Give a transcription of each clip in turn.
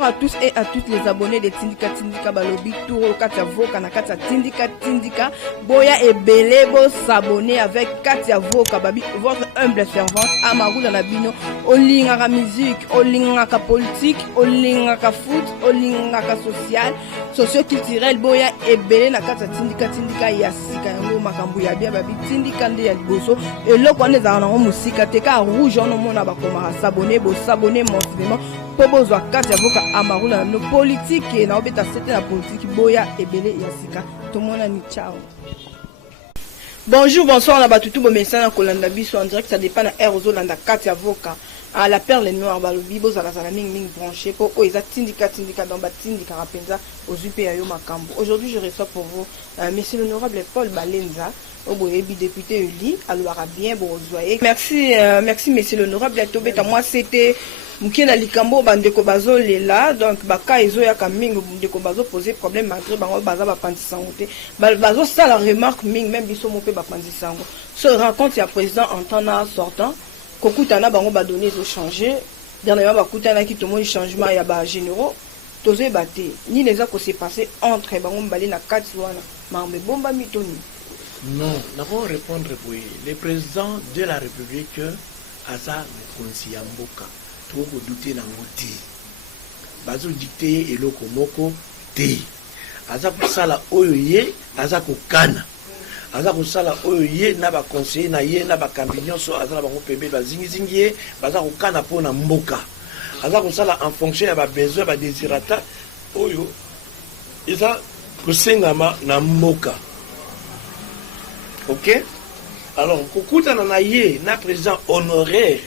Bonjour à tous et à toutes les abonnés de Tindika Tindika Balobi Touro Katia Voka na Katia Tindika Tindika Boya et Belebo s'abonner avec Katia Voka Babi, votre humble servante Amarou dans la bino. Olingaka musique, olingaka politique, olingaka foot, olingaka social, socio-culturel. Boya et Belé na Katia Tindika Tindika Yasika yango makambu ya bia Babi Tindika nde ya liboso. Et là quand les arnaques musika teka rouge on mona bakoma s'abonner bo s'abonner mensuellement. Pobozwa Katia Voka Amarou na no politique et na obeta c'était la politique Boya et Belé Yasika. Tout le monde a mis ciao. Bonjour, bonsoir, on a battu tout le message en Kolanda Biso en direct, ça dépend de Aerozolanda Katia Voka. À la perle noire, le bibo, ça la ming branché pour eux, ils ont tindika dans Batindika Rapenza aux UPAO Makambo. Aujourd'hui, je reçois pour vous monsieur l'honorable Paul Balenza, au Boébi, député Uli, à l'Arabien, Bozoye. Merci, merci, monsieur l'honorable. Moi, c'était Mukina Likambo, Bandeko Bazo, là, donc Baka Ezo ya Kaming, Bandeko Bazo posé problème malgré Bango Baza Bapantisangote. Bazo, ça la remarque, Ming, même Bisso Mopé Bapantisango. Se rencontre, il y a président Antana sortant. Kokutana bango ba donné zo changer dernièrement ba kutana ki tomo changement ya ba généraux tozo baté ni les ko s'est passé entre bango mbali na kati wana mambe bomba mitoni. Non, n'avons répondre pour le président de la République asa konsi ya mboka to ko douter na ngoti bazo dicter eloko moko te asa ko sala oyo ye asa ko kana aza kosala oyo ye na ba conseiller na ye na ba campignon so aza na bango pembe ba zingi ye baza kokana po na mboka aza kosala en fonction ya ba besoin ba désirata oyo eza kosengama na mboka. OK, alors kokutana na ye na président honoraire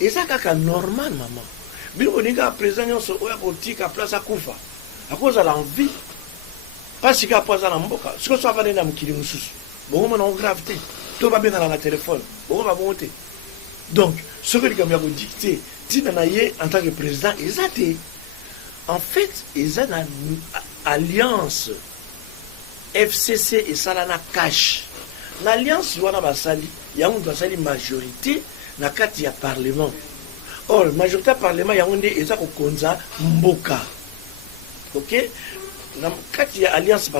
eza kaka normal maman bino ninga président nyonso oyo kotika place akufa akoza la envie parce que apoza na mboka siko so avane na mukili mususu bon, on a gravité. Tout va bien dans la téléphone. Bon, on va monter. Donc, ce que les caméras ont dicté, en tant que président, ils ont en fait, ils ont une alliance FCC et Salana Cash. L'alliance, il y a une majorité dans le Parlement. Or, la majorité du Parlement, il y a une Mboka. OK? Dans le alliance,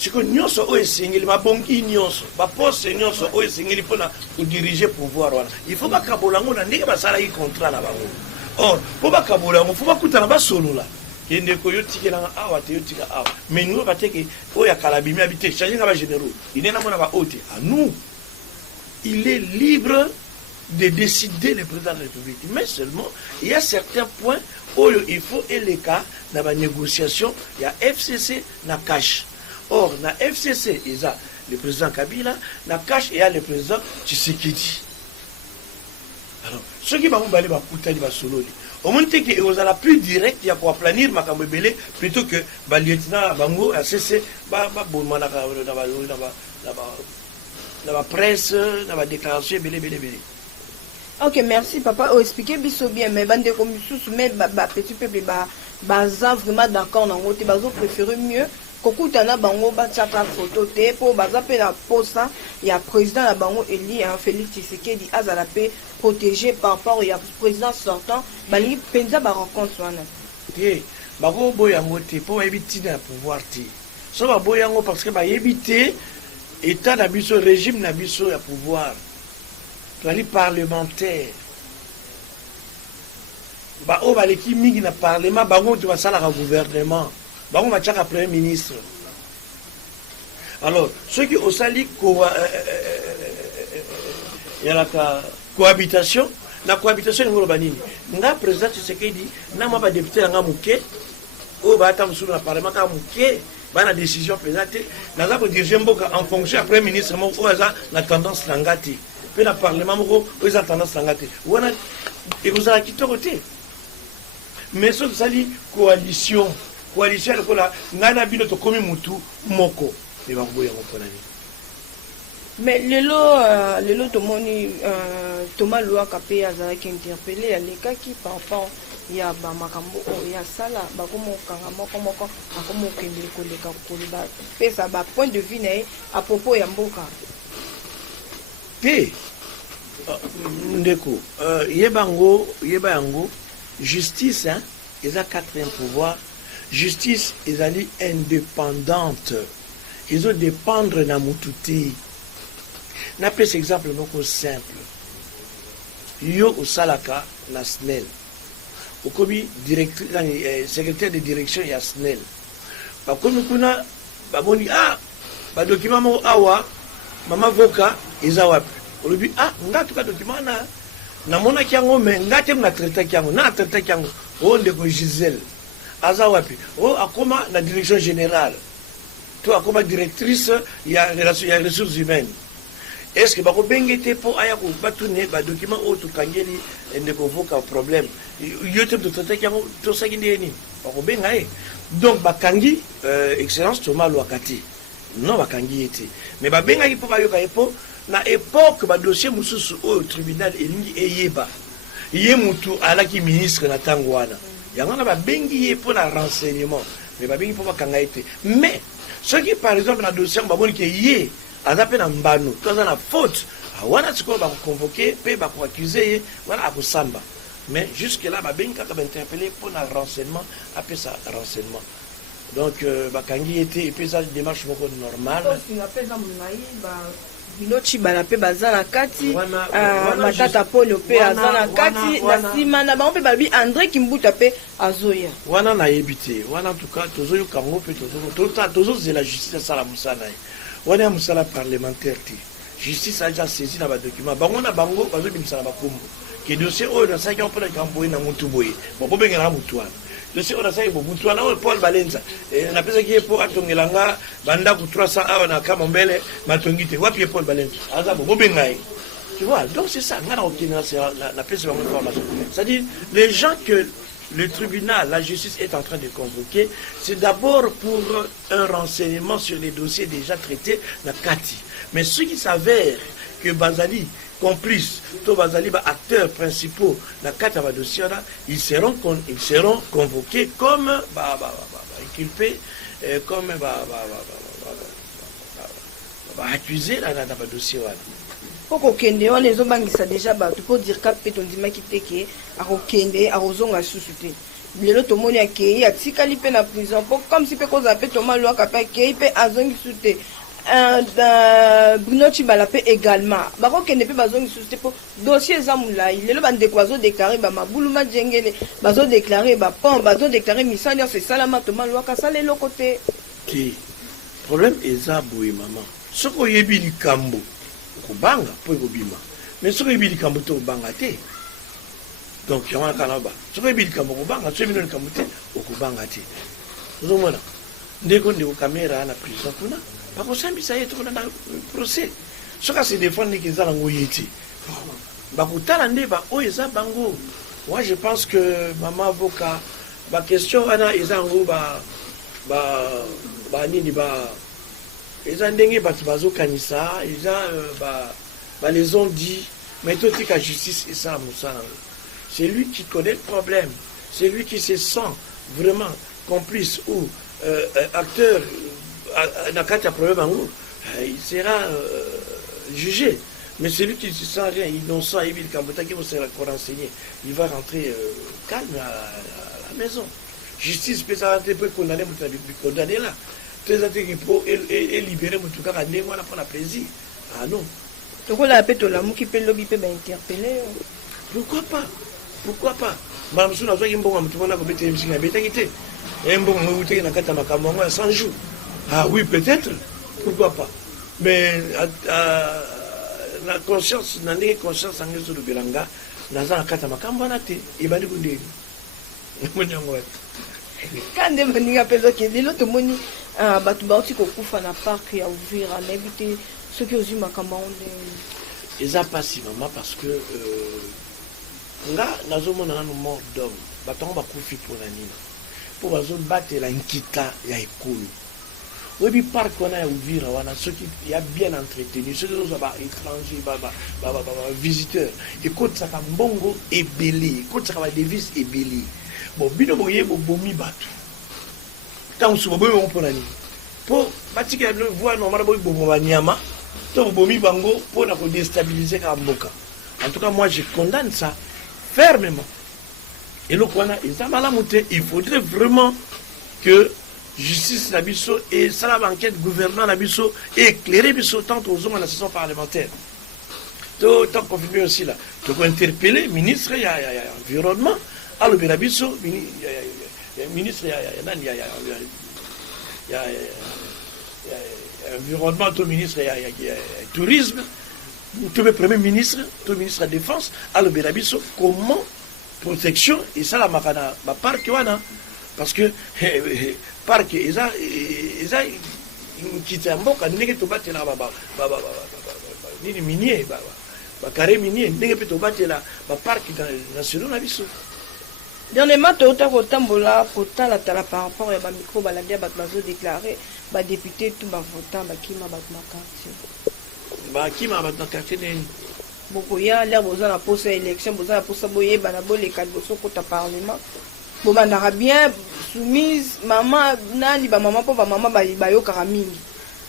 siko nyonso oyo esengeli mabongi nyonso baposte nyonso oyo esengeli mpona kodiriger pouvoir wana il faut bakabola yango na ndenge basalaki contrat na bango. Or mpo bakabola yango fo bakutana basolola endeko yo tikelanga awa te yo tika awa mais nous bateke oyo akala bimi habité changer nga ba généraux il n'est pas ba haute à nous il est libre de décider le président de la République, mais seulement il y a certains points où il faut et les cas dans la négociation il y a FCC na cash. Or, na FCC, il y a le président Kabila, na cash, il y a le président Tshisekedi. Alors, ceux qui vont aller à Koutali, à Sololi, au moins que vous avez plus direct, il y a pour planir Makambele plutôt que le lieutenant Bango, FCC, la presse, la déclaration, belé. Ok, merci papa. Expliquez bien, mais bande comme sous mais petit peuple baza vraiment d'accord dans votre bazo préféré mieux. Kokutana bango batchaka photo te po baza pe na posta ya président la bango Eli Félix Tshisekedi azala pe protégé par rapport ya président sortant bali penza ba rencontre wana te bako boyango te po ebiti na pouvoir te so ba boyango parce que ba ebité état na biso régime na biso ya pouvoir bali parlementaire ba o baleki mingi na parlement bango to basala ka gouvernement bango matchaka premier ministre. Alors ceux qui au sali il y a la cohabitation la cohabitation ngolo banini nga président Tshisekedi na ma député nga muke o ba ta musulu na parlement ka muke ba na décision présentée na za ko diriger mboka en fonction après ministre mo o za na tendance langati pe na parlement mo o za tendance langati wana et vous avez quitté côté mais ce sali coalition kola ngana bino to komi mutu moko e ba boya ngopona ni. Mais lelo to moni Thomas Loa Kapé azalaki interpellé à l'état qui par rapport ya ba makambo ya sala ba komo kanga moko akomo kende koleka koliba pesa ba point de vue na à propos ya mboka pe ndeko yeba yango justice hein ils ont quatrième pouvoir. Justice, ils sont indépendante. Ils ont dépendre de Moutouti. N'a pas cet exemple beaucoup simple. Yo au Salaka, na SNEL. Au commis secrétaire de direction, il y a SNEL. Comme nous avons dit, document awa, maman voka, ils ont au début, nga tout cas document na mona kiango, mais nga tem na traité kiango, na traité kiango, on de Gisèle. Azawapi, akoma la direction générale. Toi, akoma directrice, il y a ressources humaines. Est-ce que bako bengete pour ayako batune ba document auto kangeli ne convoque un problème. Yote de traiter kiango to sakindi ni. Bako bengae. Donc bakangi excellence Thomas Lwakati. Non bakangi été. Mais ba bengaki pour bayoka epo na époque ba dossier mususu au tribunal elingi eyeba. Yé mutu alaki ministre na tangwana. Yangana ba bengi pour la renseignement. Mais ba bengi pour bakanga été. Mais ce qui par exemple na dossier ba boni ke yé azape na mbano toza na faute wana siko ba convoquer pe ba accuser voilà à samba. Mais jusque là ba bengi kaka ba interpeller pour la renseignement après ça renseignement. Donc bakangi été et puis ça démarche beaucoup normale. Bilochi bana pe bazana kati matata polo pe azana kati na sima na ba pe babi André Kimbuta pe azoya wana na yebité wana en tout cas tozoyo kango pe tozo de la justice sala musana wana musala parlementaire ti justice a déjà saisi na ba document bango na bango bazo bimisala bakombo ke dossier oyo na saki on peut la kamboye na mutu boye bo benga na mutu wana dossier oyo na saki bo mutu wana Paul Balenza na pesa ki po atongelanga banda ku 300 awa na kama mbele matongite wapi Paul Balenza aza bo benga. Tu vois, donc c'est ça, c'est-à-dire les gens que le tribunal, la justice est en train de convoquer, c'est d'abord pour un renseignement sur les dossiers déjà traités dans Kati. Mais ce qui s'avère que Bazali, complice, tous Bazali, acteurs principaux dans Kati dossier, ils seront convoqués comme inculpés, comme accusés dans le dossier. Poko kende on les obangisa déjà bato pour dire ka pe tondima kiteke akokende akozonga susuté lelo tomoni akei atikali pe na prison pour comme si pe koza pe Thomas Lwakati akei pe azongi susuté Bruno Chibala pe également bako kende pe bazongi susuté pour dossier zamulai lelo bande kwazo déclarer ba mabuluma jengele bazo déclarer ba pont bazo déclarer misali c'est salama Thomas Lwakati ça lelo côté qui problème ezaboué maman soko yebi likambo kubanga po ekobima mais soki ebi likambo te okobanga te donc yango na kanaba soki ebi likambo okobanga so ebino likambo te okobanga te ozomona ndeko kamera na prison kuna bakosambisa ye tokona na procès soki ase défendre ndenge eza nango ye te bakotala nde oyo eza bango. Moi je pense que mama avoka baquestion wana eza yango banini eza ndenge bato bazokanisa eza les ont dit mais tout est la justice et ça c'est lui qui connaît le problème, c'est lui qui se sent vraiment complice ou acteur dans le problème il sera jugé, mais celui qui se sent rien innocent et qui va se renseigner, il va rentrer calme à la maison. Justice peut condamner là. Et libérer mon tout cas à ne pas la plaisir. Ah non. Donc on a appelé la mou qui peut lobby peut interpeller. Pourquoi pas? Pourquoi pas? Madame Souna soit un bon homme, tout le monde a commis une musique à bétaïté. Et un bon homme qui a kata makambo 100 jours. Ah oui, peut-être. Pourquoi pas? Mais la conscience, n'a pas conscience en Yesu de Belanga, n'a pas kata makambo na te. Ibadi kunde. Quand on a appelé que les autres moni bato bauti kokufa na parc ya Uvira na éviter ceux qui osent makambo eza pasi maman parce que nga nazomona nanu mort d'homme batongo bakufi mpona nini mpo bazobatela nkita ya ekolo oyebi parc wana ya Uvira wana soki ya bien entretenu soki ozwa baétranger bavisiteur ekotisaka mbongo ebele ekotisaka badevise ebele bon bino boye bobomi bato tant que bobomi bango mpona nini mpo batika voie normale boyi bobo banyama to bobomi bango mpona kodestabiliser ka mboka. En tout cas moi je condamne ça fermement Et le Kwana, il faudrait vraiment que justice Nabiso et ça l'enquête gouvernement Nabiso et éclairer Biso tant aux hommes à la session parlementaire. Tant confirmer aussi là. Donc interpeller ministre, il y a environnement, alors Nabiso, ministre, il y a environnement, tout ministre, il y a tourisme, tout le premier ministre, tout le ministre de la défense, alors Nabiso, comment protection et ça la makana ba parc wana parce que parc eza kita mboka ndenge to batela ba nini minier ba carré minier ndenge pe to batela ba parc national na biso dernièrement to tambola kotala tala par rapport ya ba micro balandi ba bazo déclarer ba député tout ba votant ba kima ba quartier neni bokoya l'air boza na posa élection boza na posa boyeba na boleka liboso kota parlement bobandaka bien soumise mama nani bamama mpo bamama bayokaka mingi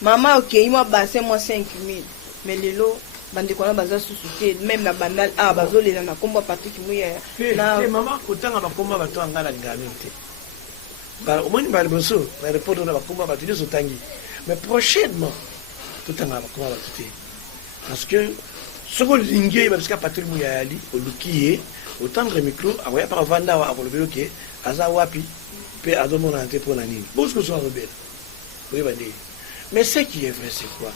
mama okei mwa bassin mwa 5 000 mais lelo bandeko wana baza susu te même na bandal a bazolela na kombo Patrick Muyaya na mama kotanga bakomba bato anga na ngami te omoni baliboso na report na bakomba bato nyonso otangi mais prochainement totanga bakomba bato te parce que ce que l'ingé parce que Patrick Muyaya au lukié autant de micro avoya par vanda wa akolobelo ke aza wapi pe azomona ante pour la nini parce que so rebelle oui bandi mais ce qui est vrai c'est quoi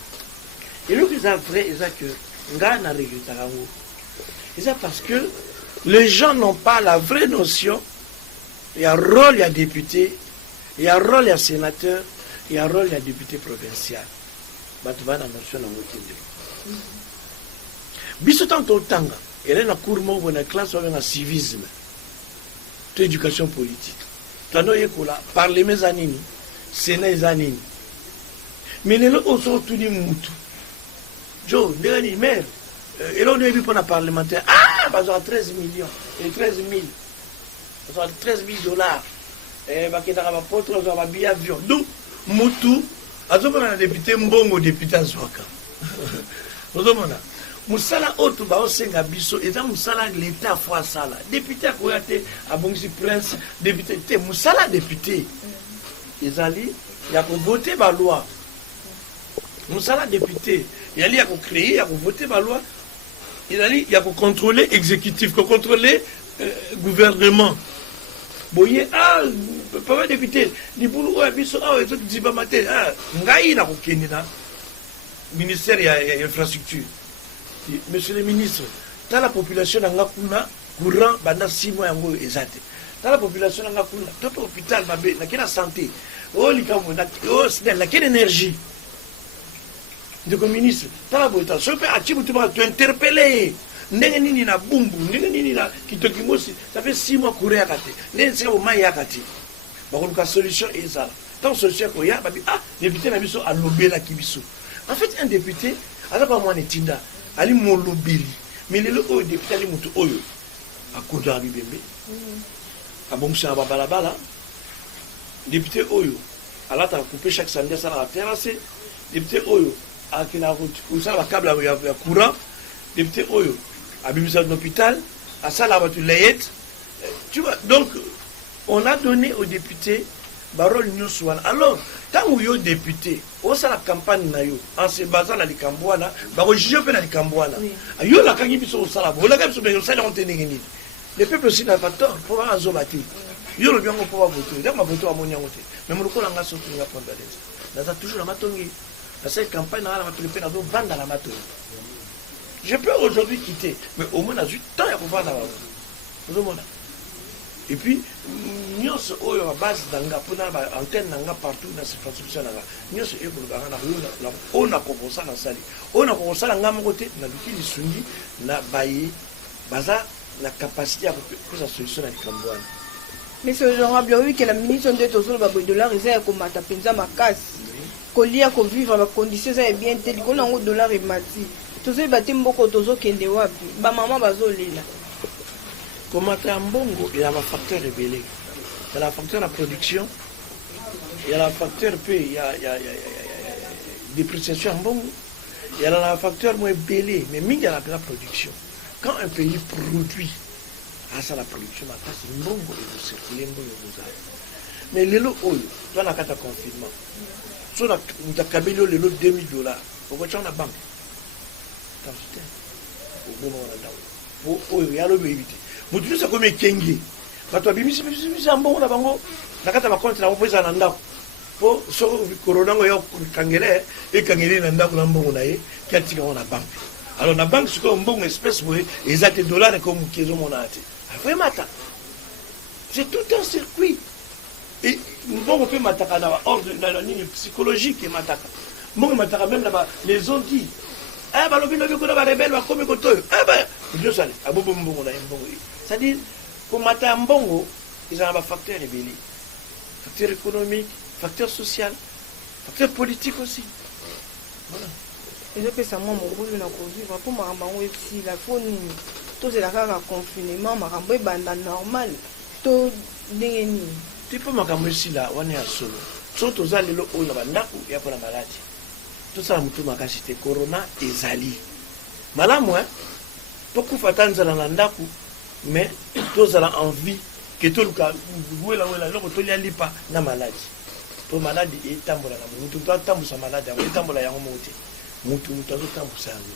et le plus vrai c'est que nga na regretta rango c'est parce que les gens n'ont pas la vraie notion il y a rôle il y a député il y a rôle il y a sénateur il y a rôle il y a député provincial batva na notion na motinde biso tanto tanga elle est na cour mo na classe avec un civisme de éducation politique tano yekola parler mes anini sénat zanini mais les autres sont tous des mutu jo ndeni maire et là on est pour la parlementaire bazo 13 millions et 13 000 bazo 13 000 $. Et bakenda ba potre ba billet avion donc mutu azomona na député mbongo député azwaka ozomona musala oto ba osenga biso eza musala l'état fois sala député akoyate abongisi prince député te musala député ezali ya ko voter ba loi musala député yali ya ko créer ya ko voter ba loi ezali ya ko contrôler exécutif ko contrôler gouvernement boye papa député ni bulu o biso ezo diba matin ngai na ko kenina ministère ya infrastructure. Monsieur le ministre, dans la population n'a pas courant pendant 6 mois en exact. Dans la population n'a pas tout hôpital n'a quelle santé. Oh l'icamo n'a quelle énergie. De comme ministre, dans la population, je peux attirer tout le monde, tu interpeller. Neni na bumbu, neni na kitokimosi, ça fait 6 mois courir à côté. Neni c'est au maïa à côté. Bon, la solution est ça. Tant solution qu'il y a, député n'a biso à l'obé la kibiso. En fait, un député, alors pas moi netinda. Ali molobeli mais le député ali mutu oyo akoda bibembe abomsa ba balabala député oyo alata couper chaque samedi ça la terrasse député oyo akina ko ça ba câble ya courant député oyo abimisa l'hôpital à ça la voiture layette tu vois donc on a donné aux députés parole nyonso wana alors tant yo député osa la campagne na yo en se basant na likambwana ba ko juger pe na likambwana yo la kangi biso osala bola ka biso be osala on tenengeni le peuple aussi n'a pas tort pour avoir azobati yo le bien pour avoir voté donc ma voté amonia voté mais mon ko la ngaso ki nga prendre les na toujours la matongi na cette campagne na la matongi pe na do vanda la matongi je peux aujourd'hui quitter mais au moins à 8 temps ya ko vanda ba vous mona. Et puis, nous sommes à base d'anga pour la antenne partout dans cette construction. Nous sommes à commencé à salir. On a commencé à côté, on a vu les sungi, on a baillé, la capacité à faire sa solution à l'Ikambouane. Mais c'est honorable, oui, que la ministre de Tozo Babodola réserve comme à Tapenza Makas, qu'on lit à vivre dans conditions bien telles qu'on a un dollar et mati. Tozo Batimbo Tozo Kendewapi, Bamama Bazolila. Comme à Mbongo, il y a un facteur révélé. Il y a un facteur de production, il y a un facteur il y a dépréciation en Mbongo, il y a un facteur moins belé, mais il y a la production. Quand un pays produit asa la production makasi mbongo ekocircule mbongo ekozala mais lelo oyo toa na kati ya confinement so nakabeli oyo lelo $2000 okotya na banque transitaire oboma wana ndako po oyo yalobi oyebi te motu nyonso akomi ekenge bato babimisi ya mbongo na bango na kati ya bakonte na bango mpo ezala na ndako po so corona ngo ya kangele ekangeli na ndako na mbongo na ye kiatika ngo na banque alors na banque sikoyo mbongo espèce boye eza te dollar ekomuki ezomona te afo mata c'est tout un circuit et mbongo mpe mataka na ordre na nini psychologique emataka mbongo emataka même na les onti balobi lobi kuna barebele bakomi kotoyo nyosale abobo mbongo na ye mbongo c'est-à-dire komata ya mbongo eza na bafacteur ebele facteur économique facteur social facteur politique aussi voilà ezopesa mwa mobulu na kovivre mpo makambo yango esila fo nini tozela kaka confinement makambo ebanda normal to ndenge nini ti mpo makambo esila wana ya solo so toza lelo oyo na bandako ya mpona maladi tosala motu makasi te corona ezali malamu tokufa ata nzala na ndako mais tozala envie ke toluka welawela eloko tolia lipa na maladi po maladi etambola na motu toatambusa maladi yango etambola yango moko te mutu azotambusa yango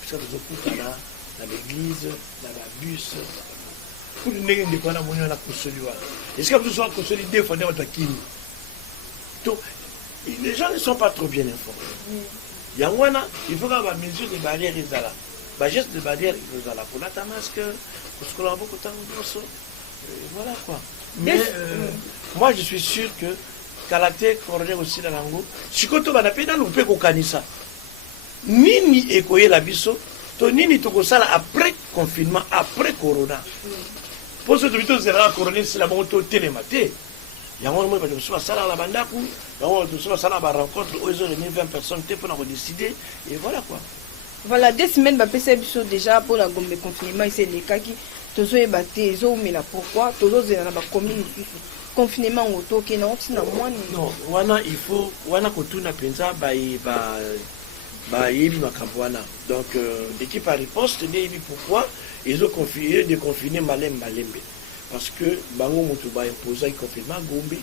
puisque tozokutana na baeglise na babus kutu ndenge ndeko wana moni wana kosoli wana esika biso soa kosoli deux fois nde bato akimi to les gens ne sont pas trop bien informés yango wana il faut kaka bamesure de barrière ezala bageste de barrière ekozala kolata masque kosukola maboko ntango nyonso voilà quoi mais moi je suis sûr que kala te coronaire osila nango sikoyo tobanda mpe nanu mpe kokanisa nini ekoyela biso to nini tokosala après confinement après corona po so tobi tozela corona esila bango totelema te yango moi bato mosusu basalaka na bandako yango bato mosusu basalaka barencontre oyo ezoremi 20 personnes te mpona kodécider et voilà quoi voilà 2 semaines bapesa biso déjà mpona gombe confinement esi elekaki tozoyeba te ezoumela pourquoi tozozela na bacommune lisusu confinement ngo tokenda otina mwani non wana il faut wana kotuna mpenza bayebi makambo wana donc équipe à riposte nde yebi pourquoi ezoconfine déconfine malembe parce que bango motu baimposaki confinement gombe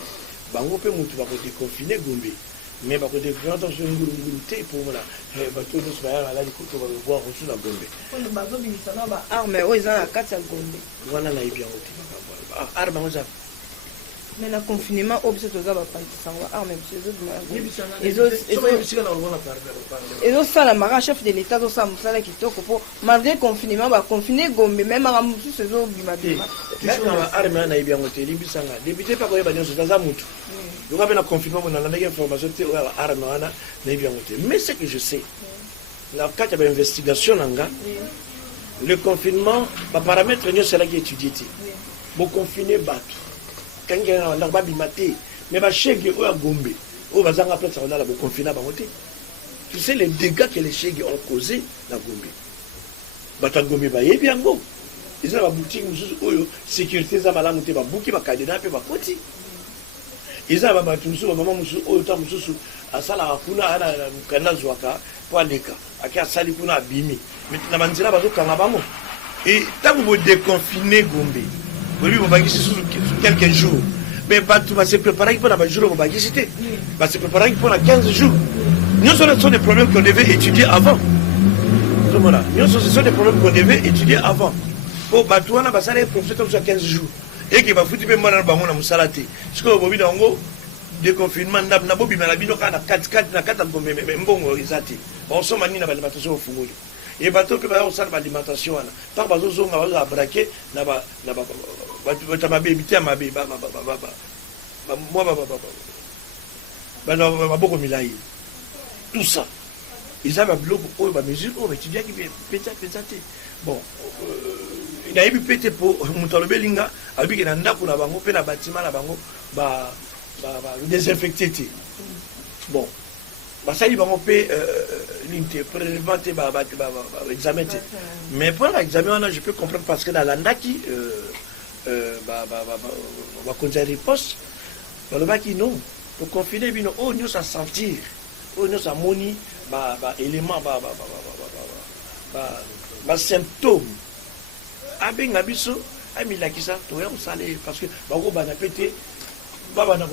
bango mpe motu bakodéconfine gombe mais bakodéconfine ntanso ngulungulu te pomona bato nyonso baya maladi koto bavoir osu na gombe bazobimisa na baarme oyo eza na kati ya gombe wana nayebi yango te makambo arme yango eza mais na confinement oyo biso toza bapandisa yango arme ezosalamaka chef de l'état azosala mosala kitoko mpo malgré confinement baconfine gombe me makambo mosusu ezobimabima arme wana nayebi yango te elimbisanga député mpa koyeba nyonso taza motu yoka mpe na confinement bona nalandaki information te oyo arme wana nayebi yango te mais ce que je sais na kati ya bainvestigation na nga le confinement baparamètre nyonso elaki étudie te boconfine bato kangi na ndako babima te mais bachege oyo ya gombe oyo bazanga place ya kolala boconfina bango te tu sais les dégâts que les chege ont causé na gombe bato ya gombe bayebi yango eza na baboutique mosusu oyo sécurité eza malamu te babuki bakandida mpe bakoti eza na babato mosusu bamama mosusu oyo ta mosusu asalaka kuna ana mokanda azwaka mpo aleka ake asali kuna abimi na banzela bazokanga bango e ntango bodéconfine gombe bolobi bobakisi susu quelques jours mais bato base préparaki mpona bajour oyo bobakisi te base préparaki mpona 15 jours nyonso ce sont des problèmes qu'on devait étudier avant omona nyonso ce sont des problèmes qu'on devait étudier avant po bato wana basalaki profité mosu ya 15 jours eke bafuti mpe mwana na bango na mosala te sikoyo bobi na yango déconfinement ndambo na bobimela bino kaka na kati ya gombe mbongo eza te baosomba nini na baalimentation ofungoli e bato mpe baza kosala baalimentation wana ntango bazozonga bazozala brake na bato mabebi te ya mabe maboko milai tout ça eza babiloko oyo bamesure oyo baétudiaki mpenza te bon nayebi mpe te mpo moto alobeli nga alobiki na ndako na bango mpe na batima na bango désinfecté te bon basali bango mpe nini te prélèvement te examen te mais mpona baexamen wana je peux comprendre parce que nalandaki bakonzi ya riposte balobaki non toconfine bino oyo nyonso asentir oyo nyonso amoni baélément basymptôme abenga biso amilakisa toya kosala parce que bakobanda pe te babanda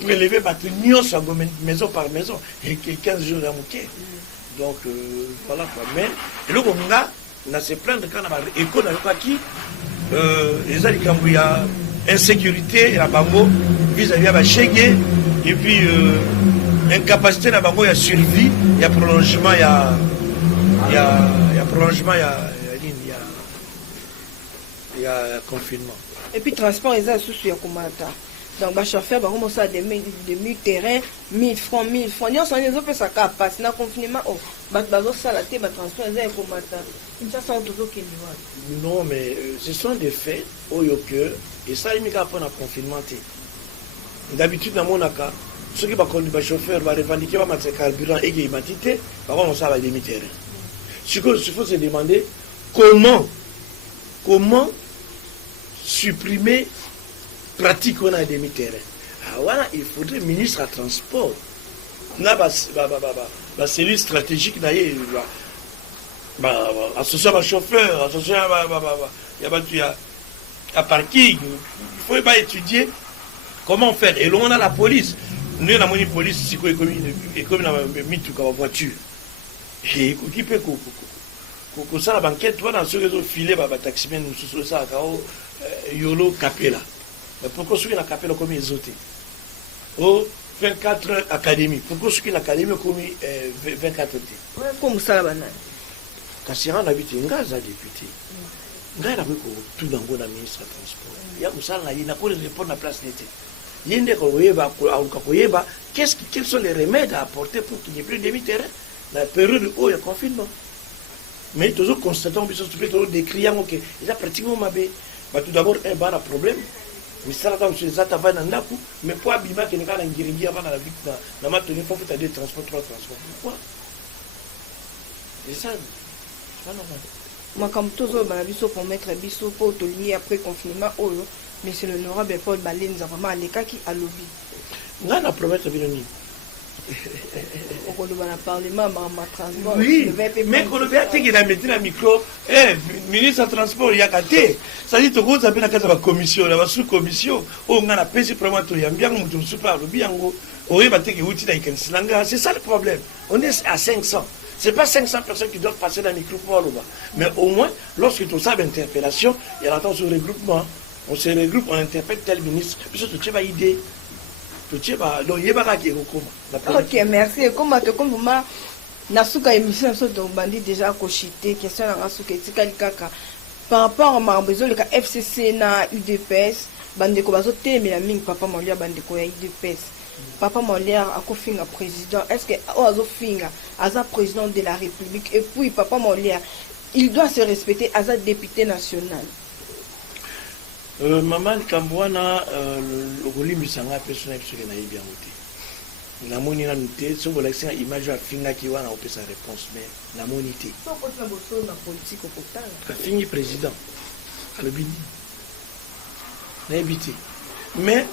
prélever bato nyonso yango maison par maison et 15 jours ya moke. Donc voilà quoi. Mais eloko nga na se plaindre quand na ba éco na yokaki eza likambo ya insécurité ya bango vis-à-vis ya bashege et puis incapacité na bango ya survie ya prolongement ya prolongement ya confinement. Et puis transport eza susu ya komata. Donc ba chauffeur ba commencer à des 1000 terrain 1000 francs nyonso nzo pesa ka passe na confinement oh bazo sala te ba transport eza ya komata. Ça sent toujours qu'il y non mais ce sont des faits oyo que et ça imika pour un confinement té. D'habitude na monaka ceux qui ba conduire ba chauffeur ba revendiquer ba matériel carburant et qui matité ba commencer à des terrain. Ce qu'il faut se demander comment supprimer pratique on a des demi-terrain. Ah voilà, il faudrait ministre à transport. Na cellule stratégique d'ailleurs associé à chauffeur, associé à parking. Il faut pas étudier comment faire. Et là on a la police. Nous on a la police c'est comme la mituka voiture. Et qui peut que ça la banquette toi dans ce réseau filé taximen nous ça yolo capella. Mais pourquoi ceux qui ont capé comme ils ont été au 24 académies, pourquoi ceux qui ont académie comme 24 été comme ça la banane Kassira on habite ngaza député ngaza ko tout dans le ministre du transport ya musala na pour répondre à place d'été yende ko yeba ko yeba quels sont les remèdes à apporter pour qu'il n'y ait plus de demi-terrain la période où il y a confinement. Mais toujours constatons toujours des clients que ils a pratiquement mabé tout d'abord un bar à problème. Mais ça là dans ces atavas nandaku mais pour abima que n'ka ngiringi avant la victime na maintenir faut faire des transports trois transports pourquoi et ça makambo tozo bana biso pour mettre biso pour tolini après confinement oyo mais c'est l'honorable Paul Balenza vraiment alekaki à lobby nga na promettre biloni on va parler ma transport oui mais qu'on le vient qu'il a mettre la micro ministre du transport il y a katé ça dit to ko za pena kaza ba commission la sous commission on nga na pesi promettre to yambia mutu super lobby yango oye ba teki uti na ikensilanga c'est ça le problème on est à 500. C'est pas 500 personnes qui doivent passer dans le micro pour là. Mais au moins, lorsque tu as une interpellation, il y a la sur regroupement. On se regroupe, on interpelle tel ministre. Puis tu as une idée. Tu as donc il y a qui est ok, merci. Comme vous nasuka émission so donc bandi déjà cochité question na nasuka etikali kaka par rapport à besoin le FCC na UDPS bande ko bazo telemela mingi papa molia bande ko ya UDPS. Papa Molière a kofinga président. Est-ce que Oazofinga, Aza président de la République et puis Papa Molière, il doit se respecter Aza député national. Maman Kambouana, le volume du sang personnel sur les naïfs bien voté. La monnaie n'a noté, sur l'élection, image à Finga qui va en sa réponse, mais la monité. La politique au total. Fini président. À le bini. N'habité. Mais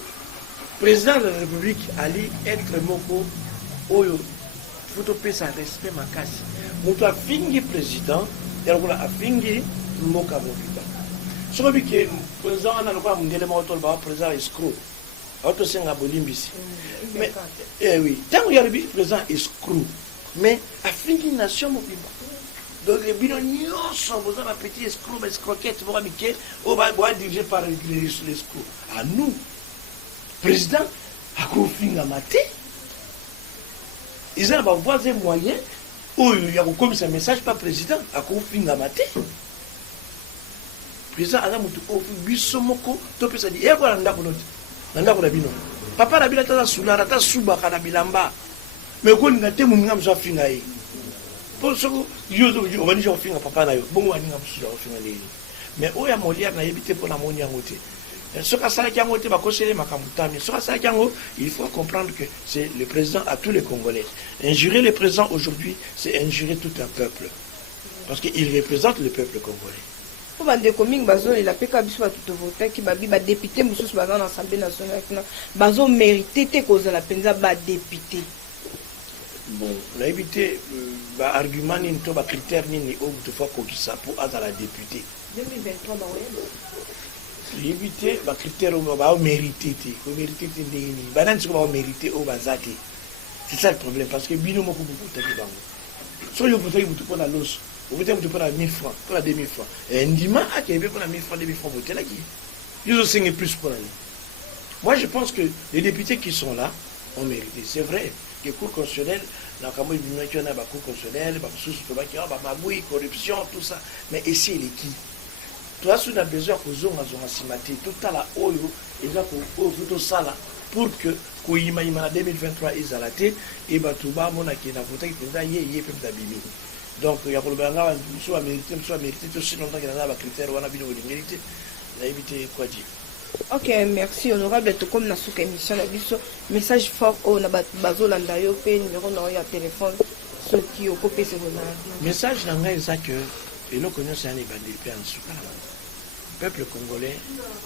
président de la République allait être moko oyo faut payer sa respect makasi moto a fingi président et on a fingi moka mobita so bi ke président ana ko mundele ma otol ba président escroc auto senga bolimbisi mais oui tant il y a le président escroc mais a fingi nation mobimba donc les bilonios sont besoin d'un petit escroc mais escroquette pour amitié on va dirigé par l'escroc à nous président a kofinga maté ils ont voisin moyen où il y a comme ce message pas président a kofinga maté président a mutu ofi bisomoko to pesa di e kwa ndako na bino papa na bila tata sulara ta suba kana bilamba mais ko ngate mu ngam so finga yi pour ce yo on va dire finga papa na yo bongo ani ngam so finga le mais o ya Molière na yebite pour la moni yangote. Il faut comprendre que c'est le président à tous les Congolais. Injurer le président aujourd'hui, c'est injurer tout un peuple. Parce qu'il représente le peuple congolais. Pour les communes, il a PK tout voter qui va député Moussous dans l'Assemblée nationale. Bazo mérité te cause la penza ba député. Bon, la évité argument ni to ba critère ni au toutefois ko ça pour être la députée. 2023 éviter les critères au mérité, au mérité au bazate. C'est ça le problème parce que bino moko beaucoup de bango. So yo peut-être vous pour la losse, vous peut-être pour la 1000 francs, pour la 2000 francs. Et ndima a qui pour la 1000 francs, 2000 francs voter là qui. Ils ont signé plus pour aller. Moi je pense que les députés qui sont là ont mérité. C'est vrai que cour constitutionnelle, dans le cas où il y a cour constitutionnelle, corruption, tout ça. Mais ici il est qui? Toi, si on a besoin que nous ayons tout à la oyo, et que sala pour que Koyima 2023 est à la tête, et Batouba, mon aki, n'a voté qui est yé, peut d'abîmer. Donc, il y a pour le Banga, soit mérité, aussi longtemps qu'il y a un critère, on a vu une mérité, il a évité quoi dire. Ok, merci, honorable. Tout comme dans cette émission, message fort au Nabazo Landayo, numéro de téléphone, ceux qui ont copié ce message dans le que, et nous connaissons un bandit en soukala. Peuple congolais,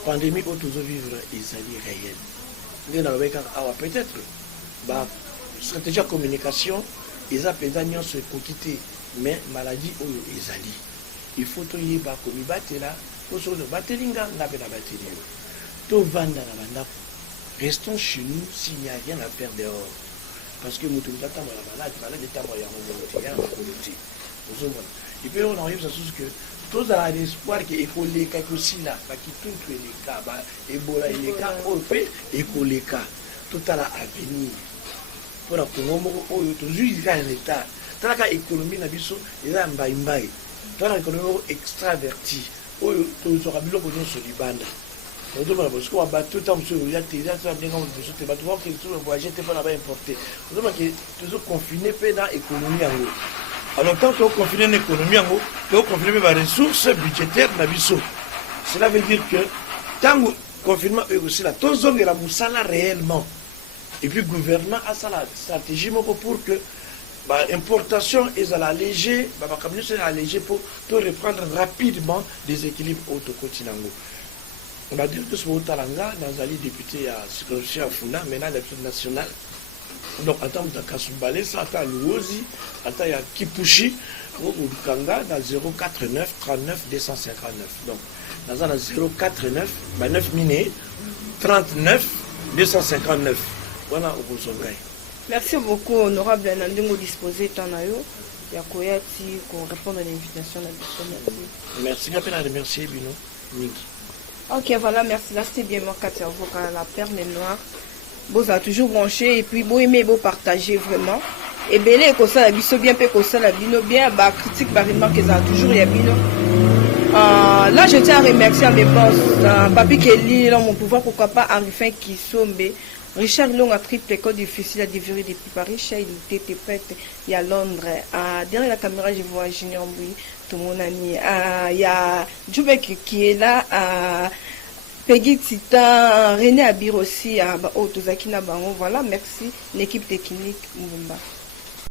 pandémie où tous vivre, ils allaient réel. Peut-être, stratégie de communication, ils appellent se quitter, mais maladie où ils allaient. Il faut que y ait comme battre là, pour se battre l'inga, n'a pas la batterie. Tout vendre la banda. Restons chez nous s'il n'y a rien à faire dehors. Parce que nous sommes malade est à moyen de et puis on arrive à ce que tous à l'espoir qu'il faut les cas aussi là, qui tout les cas, Ebola les cas, on fait et les cas, tout à l'avenir. Pour la Congo, toujours il y a un état. Tant que l'économie n'a biso, il y a un baïmbaï. Tant que l'économie extraverti, tous aura bilo pour nous sur les bandes. On demande parce qu'on va tout le temps sur les déjà ça vient comme des choses, tu vas voir que tout le voyage t'es pas là-bas importé. On demande que toujours confiné peu dans l'économie en haut. Alors, tant que vous confinez l'économie, vous confinez les ressources budgétaires. Cela veut dire que tant que le confinement est aussi là, tous les gens ont la réellement. Et puis le gouvernement a sa stratégie pour que l'importation est allégée, pour reprendre rapidement des équilibres autocotinants. On va dire que ce mot Talanga, dans un député à circonscription à Funa, maintenant député national. Donc, attends, tu as Kasumbalé, ça attend Louosi, attends, il y a Kipushi, ou Kanga, dans 049 39 259. Donc, dans un 049, 9 minés, 39 259. Voilà, au Bosongai. Merci beaucoup, honorable Nandingo disposé Tanayo. Il y a Koyati pour répondre à l'invitation. Merci, je vais remercier Bino. Ok, voilà, merci. Là, c'était bien moi, Katia Voka, la perle noire. Vous avez toujours branché et puis vous aimez, vous partagez vraiment. Et bien, comme ça, la biso bien, comme ça, la bino bien, bah, critique, bah, remarque, qu'ils ont toujours, il y a bino. Là, je tiens à remercier à mes boss, Papi Kelly, mon pouvoir, pourquoi pas, Arifin Kisombe, Richard Long a triple école difficile à dévirer depuis Paris, Chez il était prête, il y a Londres. Derrière la caméra, je vois Junior Boui, tout mon ami. Il y a Djoubek qui est là, Peggy Tita, René Abir aussi, Tozakina Bango, voilà, merci, l'équipe technique, Mbumba.